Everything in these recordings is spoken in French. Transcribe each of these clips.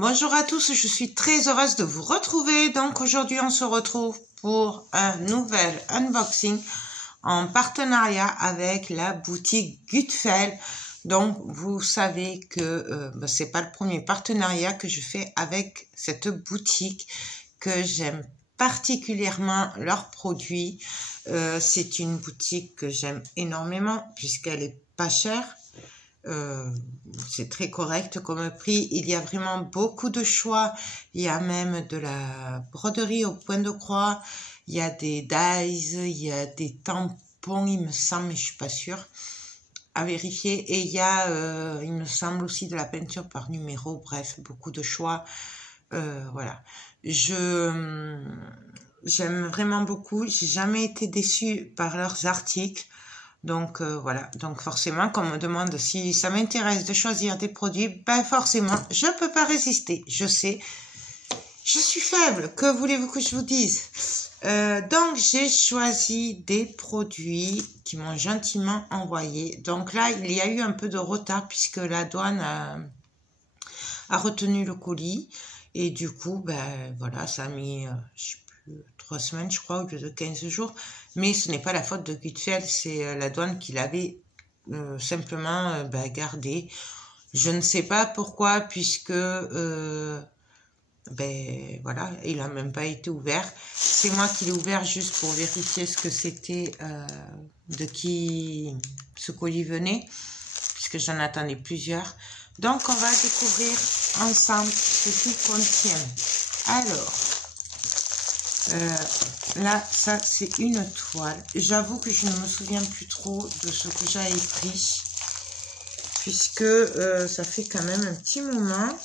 Bonjour à tous, je suis très heureuse de vous retrouver. Donc aujourd'hui on se retrouve pour un nouvel unboxing en partenariat avec la boutique Gutfeld. Donc vous savez que c'est pas le premier partenariat que je fais avec cette boutique, que j'aime particulièrement leurs produits. C'est une boutique que j'aime énormément puisqu'elle est pas chère. C'est très correct comme prix. Il y a vraiment beaucoup de choix. Il y a même de la broderie au point de croix. Il y a des dies, il y a des tampons, il me semble, mais je suis pas sûre, à vérifier. Et il y a, il me semble aussi de la peinture par numéro. Bref, beaucoup de choix. Voilà. J'aime vraiment beaucoup. J'ai jamais été déçue par leurs articles. Donc voilà, donc forcément, quand on me demande si ça m'intéresse de choisir des produits, ben forcément, je ne peux pas résister. Je sais, je suis faible, que voulez-vous que je vous dise? Donc j'ai choisi des produits qui m'ont gentiment envoyé. Donc là, il y a eu un peu de retard puisque la douane a retenu le colis. Et du coup, ben voilà, ça a mis, je sais plus, 3 semaines, je crois, au lieu de 15 jours. Mais ce n'est pas la faute de Gutfeld, c'est la douane qui l'avait simplement gardé. Je ne sais pas pourquoi, puisque voilà, il n'a même pas été ouvert. C'est moi qui l'ai ouvert juste pour vérifier ce que c'était, de qui ce colis venait, puisque j'en attendais plusieurs. Donc, on va découvrir ensemble ce qu'il contient. Alors, là, ça, c'est une toile. J'avoue que je ne me souviens plus trop de ce que j'ai écrit, puisque ça fait quand même un petit moment.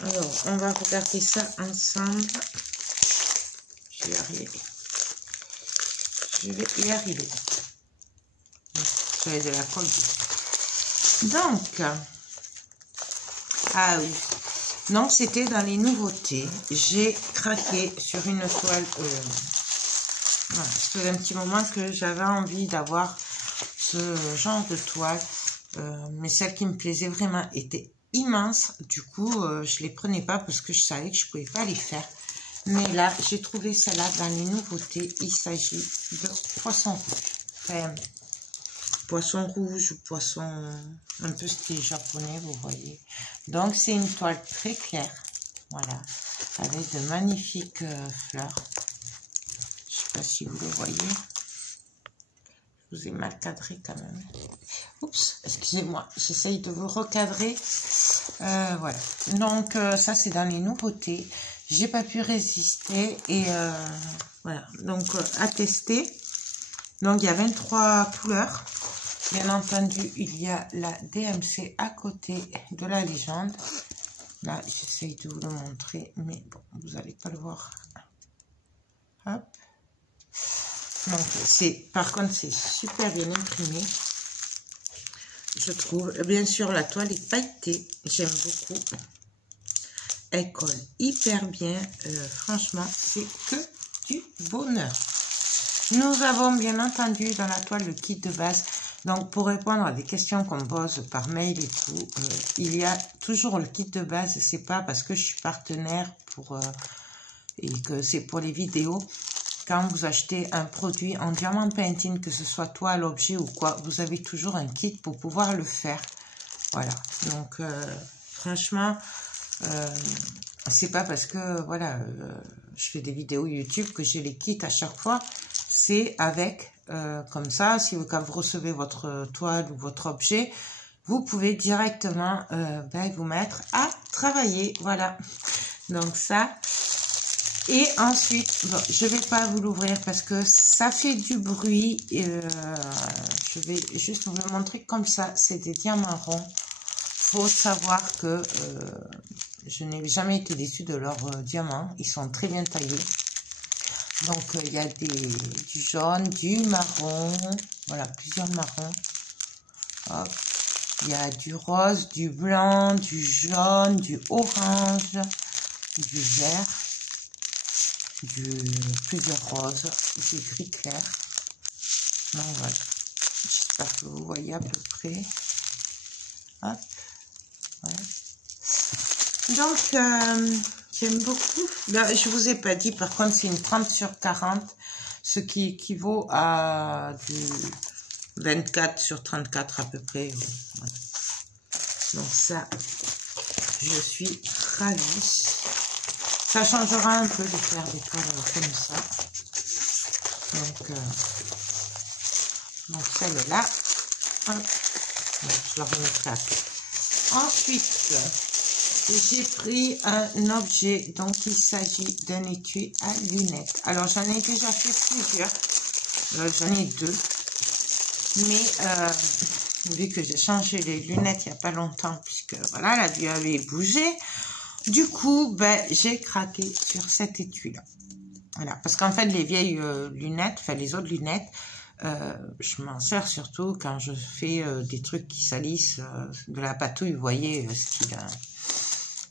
Alors, on va regarder ça ensemble. Je vais y arriver. Je vais y arriver. J'avais de la colle. Donc, ah oui, non, c'était dans les nouveautés. J'ai craqué sur une toile. Voilà, ça faisait un petit moment que j'avais envie d'avoir ce genre de toile. Mais celle qui me plaisait vraiment était immense. Du coup, je les prenais pas parce que je savais que je pouvais pas les faire. Mais là, j'ai trouvé celle-là dans les nouveautés. Il s'agit de poisson rouge. Enfin, poisson rouge ou poisson un peu style japonais, vous voyez. Donc, c'est une toile très claire. Voilà. Avec de magnifiques fleurs. Je sais pas si vous le voyez. Je vous ai mal cadré quand même. Oups, excusez-moi. J'essaye de vous recadrer. Voilà. Donc, ça, c'est dans les nouveautés. J'ai pas pu résister. Et voilà. Donc, à tester. Donc, il y a 23 couleurs. Bien entendu, il y a la DMC à côté de la légende. Là, j'essaye de vous le montrer, mais bon, vous n'allez pas le voir. Hop. Donc, par contre, c'est super bien imprimé, je trouve. Bien sûr, la toile est pailletée. J'aime beaucoup. Elle colle hyper bien. Franchement, c'est que du bonheur. Nous avons bien entendu dans la toile le kit de base. Donc, pour répondre à des questions qu'on me pose par mail et tout, il y a toujours le kit de base. C'est pas parce que je suis partenaire et que c'est pour les vidéos. Quand vous achetez un produit en diamant painting, que ce soit toile, objet ou quoi, vous avez toujours un kit pour pouvoir le faire. Voilà. Donc, franchement, c'est pas parce que, voilà, je fais des vidéos YouTube que j'ai les kits à chaque fois. C'est avec... comme ça, si quand vous recevez votre toile ou votre objet, vous pouvez directement vous mettre à travailler. Voilà. Donc ça. Et ensuite, bon, je vais pas vous l'ouvrir parce que ça fait du bruit. Je vais juste vous le montrer comme ça. C'est des diamants ronds. Faut savoir que je n'ai jamais été déçue de leurs diamants. Ils sont très bien taillés. Donc, il y a du jaune, du marron, voilà, plusieurs marrons. Hop. Il y a du rose, du blanc, du jaune, du orange, du vert, plusieurs roses, du gris clair. Donc, voilà. J'espère que vous voyez à peu près. Hop. Ouais. Donc, j'aime beaucoup. Là, je vous ai pas dit, par contre, c'est une 30 sur 40, ce qui équivaut à du 24 sur 34 à peu près. Voilà. Donc ça, je suis ravie. Ça changera un peu de faire des toiles comme ça. Donc celle-là, je la remettrai après. Ensuite, j'ai pris un objet, donc il s'agit d'un étui à lunettes. Alors j'en ai déjà fait plusieurs, j'en ai deux, mais vu que j'ai changé les lunettes il n'y a pas longtemps, puisque voilà, la vue avait bougé, du coup, ben, j'ai craqué sur cet étui-là. Voilà, parce qu'en fait, les vieilles lunettes, enfin les autres lunettes, je m'en sers surtout quand je fais des trucs qui salissent, de la patouille, vous voyez, style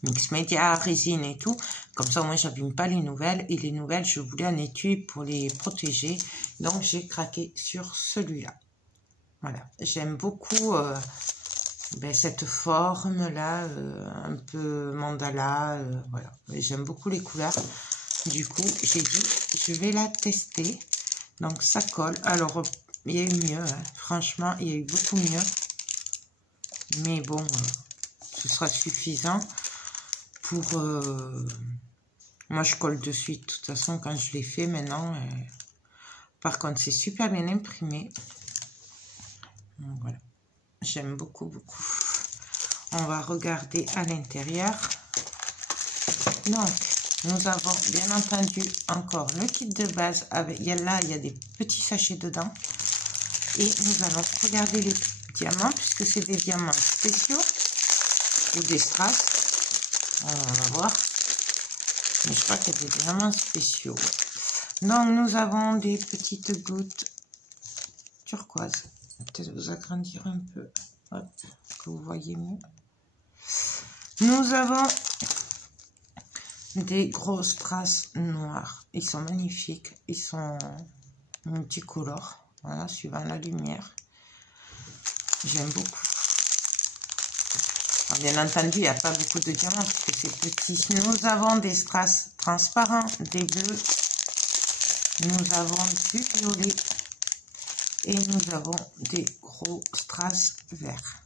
mix média, résine et tout. Comme ça, au moins, j'abîme pas les nouvelles. Et les nouvelles, je voulais un étui pour les protéger. Donc, j'ai craqué sur celui-là. Voilà, j'aime beaucoup ben, cette forme-là, un peu mandala. Voilà, j'aime beaucoup les couleurs. Du coup, j'ai dit, je vais la tester. Donc, ça colle. Alors, il y a eu mieux. Hein. Franchement, il y a eu beaucoup mieux. Mais bon, ce sera suffisant pour... moi, je colle de suite. De toute façon, quand je l'ai fait maintenant... Par contre, c'est super bien imprimé. Donc, voilà. J'aime beaucoup, beaucoup. On va regarder à l'intérieur. Donc... Nous avons bien entendu encore le kit de base. Avec, il y a des petits sachets dedans. Et nous allons regarder les diamants, puisque c'est des diamants spéciaux. Ou des strass. On va voir. Mais je crois qu'il y a des diamants spéciaux. Donc nous avons des petites gouttes turquoise. Peut-être vous agrandir un peu. Hop, que vous voyez mieux. Nous avons... des grosses traces noires. Ils sont magnifiques. Ils sont multicolores. Voilà, suivant la lumière. J'aime beaucoup. Alors, bien entendu, il n'y a pas beaucoup de diamants parce que c'est petit. Nous avons des strass transparents, des bleus. Nous avons du violet. Et nous avons des gros strass verts.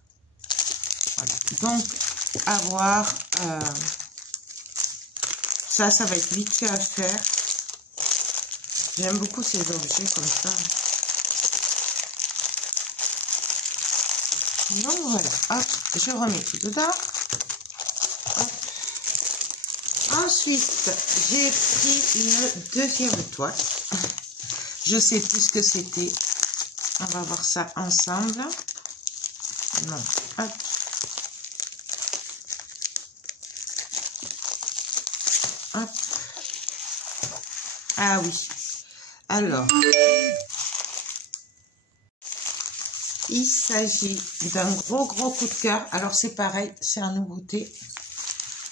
Voilà. Donc, à voir... ça va être vite fait à faire. J'aime beaucoup ces objets comme ça. Donc voilà, hop, je remets tout dedans. Hop. Ensuite, j'ai pris une deuxième toile. Je sais plus ce que c'était. On va voir ça ensemble. Non, hop. Hop. Ah oui. Alors, il s'agit d'un gros coup de cœur. Alors c'est pareil, c'est une nouveauté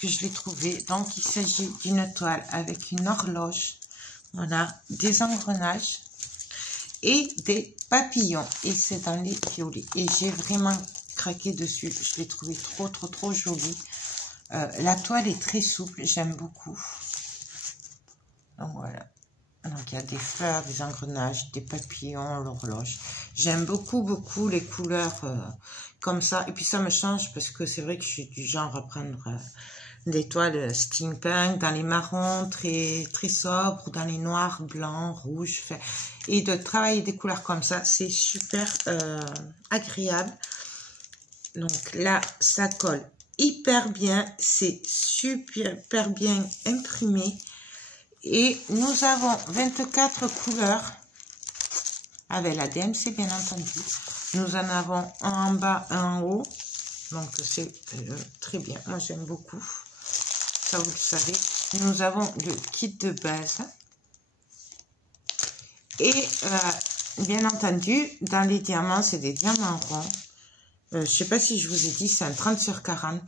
que je l'ai trouvé. Donc il s'agit d'une toile avec une horloge. Voilà, des engrenages et des papillons. Et c'est dans les violets. Et j'ai vraiment craqué dessus. Je l'ai trouvé trop joli. La toile est très souple, j'aime beaucoup. Donc voilà. Donc il y a des fleurs, des engrenages, des papillons, l'horloge. J'aime beaucoup les couleurs comme ça. Et puis ça me change parce que c'est vrai que je suis du genre à prendre des toiles steampunk dans les marrons très sobres, dans les noirs, blancs, rouges. Et de travailler des couleurs comme ça, c'est super agréable. Donc là, ça colle hyper bien. C'est super bien imprimé. Et nous avons 24 couleurs avec la DMC, bien entendu. Nous en avons un en bas, un en haut. Donc, c'est très bien. Moi, j'aime beaucoup. Ça, vous le savez. Nous avons le kit de base. Et, bien entendu, dans les diamants, c'est des diamants ronds. Je ne sais pas si je vous ai dit, c'est un 30 sur 40.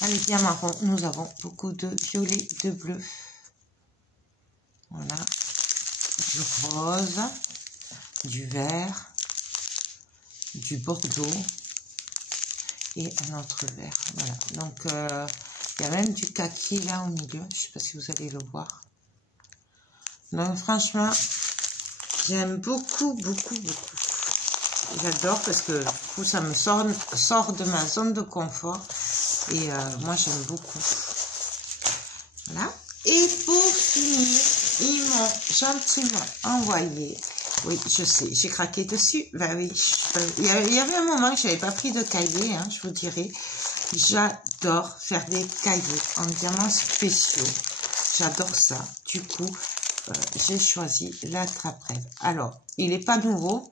Dans les diamants ronds, nous avons beaucoup de violet, de bleu. Voilà, du rose, du vert, du bordeaux et un autre vert. Voilà, donc il y a même du kaki là au milieu, je sais pas si vous allez le voir. Donc franchement, j'aime beaucoup, beaucoup, beaucoup. J'adore parce que du coup, ça me sort de ma zone de confort. Et moi, j'aime beaucoup. Voilà. Et pour finir, ils m'ont gentiment envoyé. Oui, je sais, j'ai craqué dessus. Bah oui, il y avait un moment que je n'avais pas pris de cahier, hein, je vous dirais. J'adore faire des cahiers en diamants spéciaux. J'adore ça. Du coup, j'ai choisi l'attrape-rêve. Alors, il n'est pas nouveau,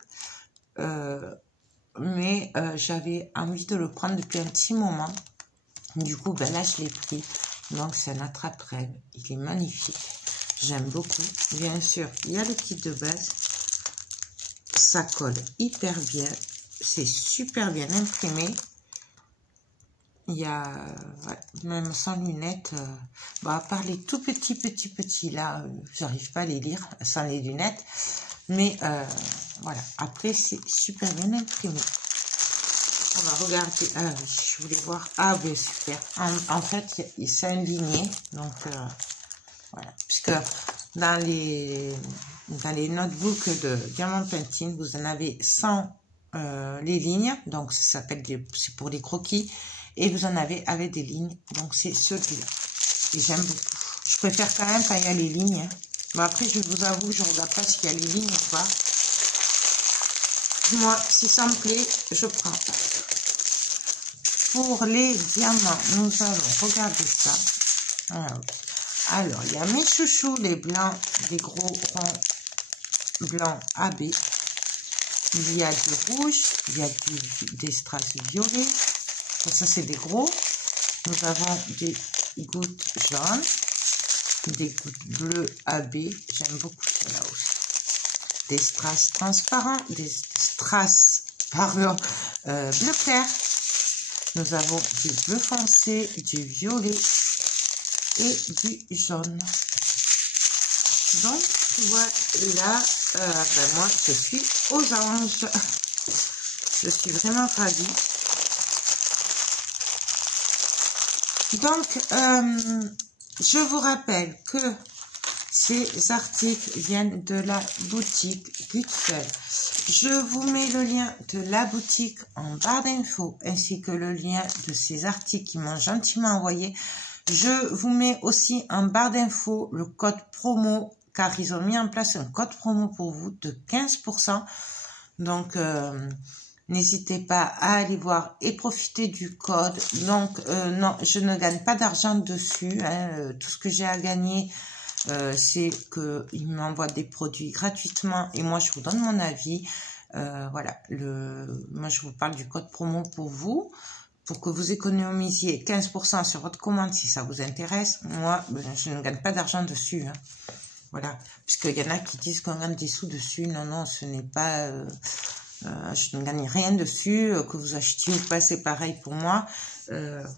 mais j'avais envie de le prendre depuis un petit moment. Du coup, ben là, je l'ai pris. Donc, c'est un attrape-rêve. Il est magnifique. J'aime beaucoup. Bien sûr, il y a le kit de base. Ça colle hyper bien. C'est super bien imprimé. Il y a, ouais, même sans lunettes, bon, à part les tout petits là, j'arrive pas à les lire sans les lunettes, mais voilà, après c'est super bien imprimé. On va regarder, ah oui, je voulais voir, ah oui, super, en fait c'est un ligné, donc voilà, puisque dans les notebooks de Diamant Painting, vous en avez sans les lignes, donc ça s'appelle, c'est pour les croquis. Et vous en avez avec des lignes. Donc, c'est celui-là. Et j'aime beaucoup. Je préfère quand même quand il y a les lignes. Hein. Bon, après, je vous avoue, je ne regarde pas s'il y a les lignes ou pas. Moi, si ça me plaît, je prends. Pour les diamants, nous allons regarder ça. Alors, il y a mes chouchous, les blancs, les gros ronds blancs AB. Il y a du rouge, il y a des strass violets. Ça, c'est des gros. Nous avons des gouttes jaunes, des gouttes bleues AB. J'aime beaucoup cela aussi. Des strass transparents, des strass, pardon, bleu clair. Nous avons du bleu foncé, du violet et du jaune. Donc, tu vois, là, ben moi, je suis aux anges. Je suis vraiment ravie. Donc, je vous rappelle que ces articles viennent de la boutique Gutfeld. Je vous mets le lien de la boutique en barre d'infos, ainsi que le lien de ces articles qui m'ont gentiment envoyé. Je vous mets aussi en barre d'infos le code promo, car ils ont mis en place un code promo pour vous de 15%. Donc, n'hésitez pas à aller voir et profiter du code. Donc, non, je ne gagne pas d'argent dessus. Hein. Tout ce que j'ai à gagner, c'est qu'ils m'envoient des produits gratuitement et moi, je vous donne mon avis. Voilà, moi, je vous parle du code promo pour vous, pour que vous économisiez 15% sur votre commande si ça vous intéresse. Moi, je ne gagne pas d'argent dessus. Hein. Voilà, puisqu'il y en a qui disent qu'on gagne des sous dessus. Non, non, ce n'est pas... je ne gagne rien dessus, que vous achetiez ou pas, c'est pareil pour moi.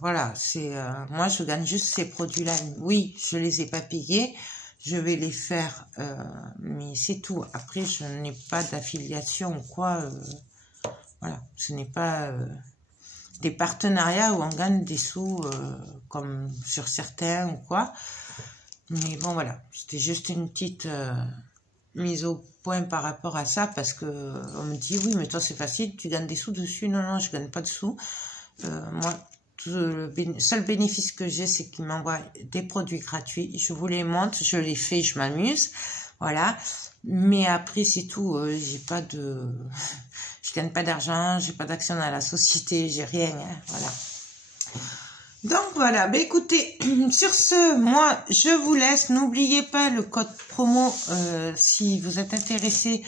Voilà, c'est moi je gagne juste ces produits-là. Oui, je les ai pas payés, je vais les faire, mais c'est tout. Après, je n'ai pas d'affiliation ou quoi. Voilà, ce n'est pas des partenariats où on gagne des sous comme sur certains ou quoi. Mais bon, voilà, c'était juste une petite mise au point par rapport à ça, parce que on me dit oui mais toi c'est facile, tu gagnes des sous dessus. Non, non, je gagne pas de sous. Moi, le seul bénéfice que j'ai, c'est qu'ils m'envoient des produits gratuits, je vous les montre, je les fais, je m'amuse, voilà. Mais après c'est tout, j'ai pas de, je gagne pas d'argent, j'ai pas d'action dans la société, j'ai rien, hein, voilà. Donc voilà, bah écoutez, sur ce, moi je vous laisse. N'oubliez pas le code promo si vous êtes intéressé,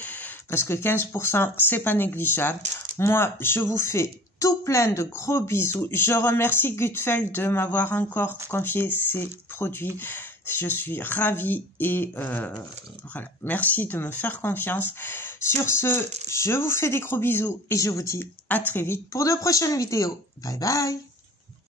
parce que 15% c'est pas négligeable. Moi je vous fais tout plein de gros bisous. Je remercie Gutfeld de m'avoir encore confié ces produits. Je suis ravie et voilà, merci de me faire confiance. Sur ce, je vous fais des gros bisous et je vous dis à très vite pour de prochaines vidéos. Bye bye.